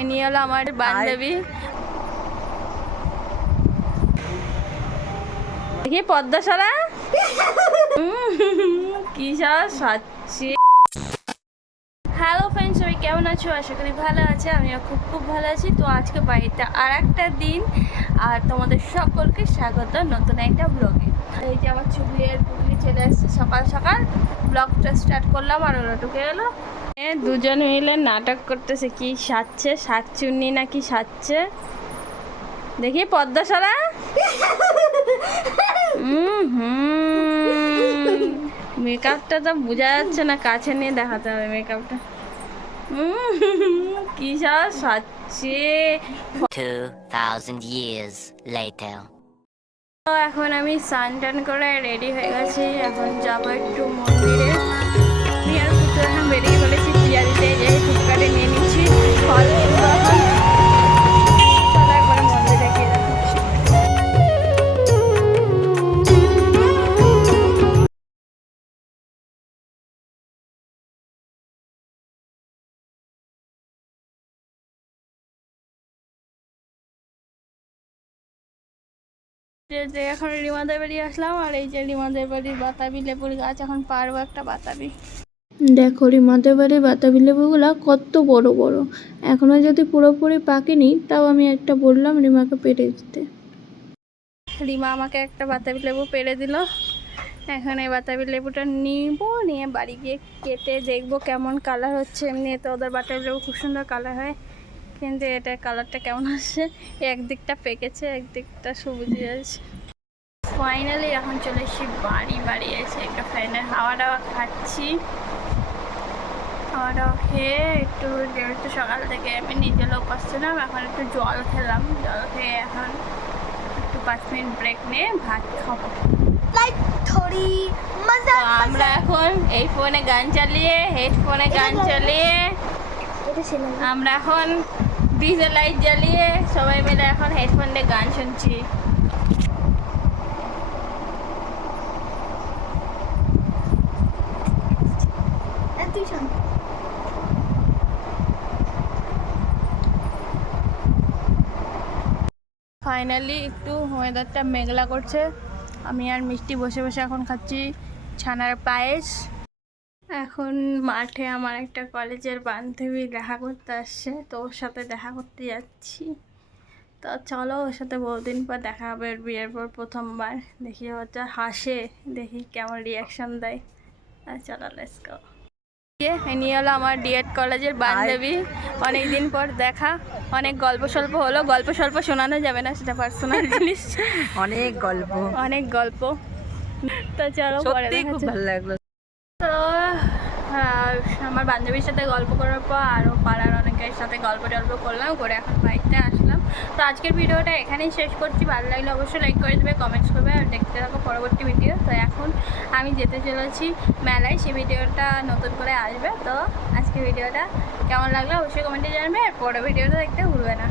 ইনি হলো আমার বান্ধবী। দেখি পদ্মা সারা কি সাজছি। সবাই কেমন আছো? আশা করি ভালো আছে, আমিও খুব খুব ভালো আছি। তো আজকে বাড়িতে আর একটা দিন, আর তোমাদের সকলকে স্বাগত নতুন একটা ব্লগে এই যে আমার চুগলির পুগলি চলে এসেছে সকাল সকাল ব্লগটা স্টার্ট করলাম আর ওরা ঢুকে গেলো। দুজন মিলে নাটক করতেছে, কি সাজছে? শাকচুন্নি না কি সাজছে? দেখি পদ্মা সারা মেকআপটা তো বোঝা যাচ্ছে না, কাছে নিয়ে দেখাতে হবে মেকআপটা। কি সব সাজছে 2000 years later. তো এখন আমি স্নান টান করে রেডি হয়ে গেছি। এখন যাব একটু মন্দিরে। আমি এখন বেরিয়ে পড়েছি। যাই ফুটকাটে নিয়ে যে এখন রিমাদের বাড়ি আসলাম আর এই যে রিমাদের বাড়ির বাতাবি লেবুর গাছ এখন পারব একটা বাতাবি। দেখো রিমাদের বাড়ির বাতাবি লেবুগুলা কত বড় বড়। এখনও যদি পুরোপুরি পাকেনি তাও আমি একটা বললাম রিমাকে পেরে দিতে। রিমা আমাকে একটা বাতাবি লেবু পেরে দিল। এখন এই বাতাবি লেবুটা নিব নিয়ে বাড়ি গিয়ে কেটে দেখব কেমন কালার হচ্ছে। এমনি তো ওদের বাতাবি লেবু খুব সুন্দর কালার হয়। কিন্তু এটা কালারটা কেমন আসছে একদিকটা পেকেছে একদিকটা সবুজ আছে। ফাইনালি এখন চলে এসেছি বাড়ি বাড়ি এসে একটা ফ্যানের হাওয়া টাওয়া খাচ্ছি। খাওয়া দাওয়া খেয়ে একটু যেহেতু সকাল থেকে আমি নিজেরও পাচ্ছিলাম এখন একটু জল খেলাম। জল খেয়ে এখন একটু পাঁচ মিনিট ব্রেক নিয়ে ভাত খাব। আমরা এখন এই ফোনে গান চালিয়ে হেডফোনে গান চালিয়ে আমরা এখন ডিজে লাইট জ্বালিয়ে সবাই মিলে এখন হেডফোন দিয়ে গান শুনছি। ফাইনালি একটু ওয়েদারটা মেঘলা করছে। আমি আর মিষ্টি বসে বসে এখন খাচ্ছি ছানার পায়েস। এখন মাঠে আমার একটা কলেজের বান্ধবী দেখা করতে আসছে তো ওর সাথে দেখা করতে যাচ্ছি। তো চলো ওর সাথে বহুদিন পর দেখা হবে বিয়ের পর প্রথমবার। দেখি হচ্ছে হাসে দেখি কেমন রিয়াকশন দেয়। আর চলো লেটস গো ইনি হলো আমার ডিএড কলেজের বান্ধবী। অনেক দিন পর দেখা অনেক গল্প স্বল্প হলো গল্প স্বল্প শোনানো যাবে না সেটা পার্সোনাল জিনিস। অনেক গল্প। অনেক গল্প। তো চলো পরে খুব ভালো লাগল। আমার বান্ধবীর সাথে গল্প করার পর আরও পাড়ার অনেকের সাথে গল্প টল্প করলাম, করে এখন বাড়িতে আসলাম। তো আজকের ভিডিওটা এখানেই শেষ করছি। ভালো লাগলে অবশ্যই লাইক করে দেবে কমেন্টস করবে আর দেখতে থাকো পরবর্তী ভিডিও তো এখন আমি যেতে চলেছি মেলায়, সেই ভিডিওটা নতুন করে আসবে। তো আজকের ভিডিওটা কেমন লাগল অবশ্যই কমেন্টে জানবে, আর পরের ভিডিওটা দেখতে ভুলবে না।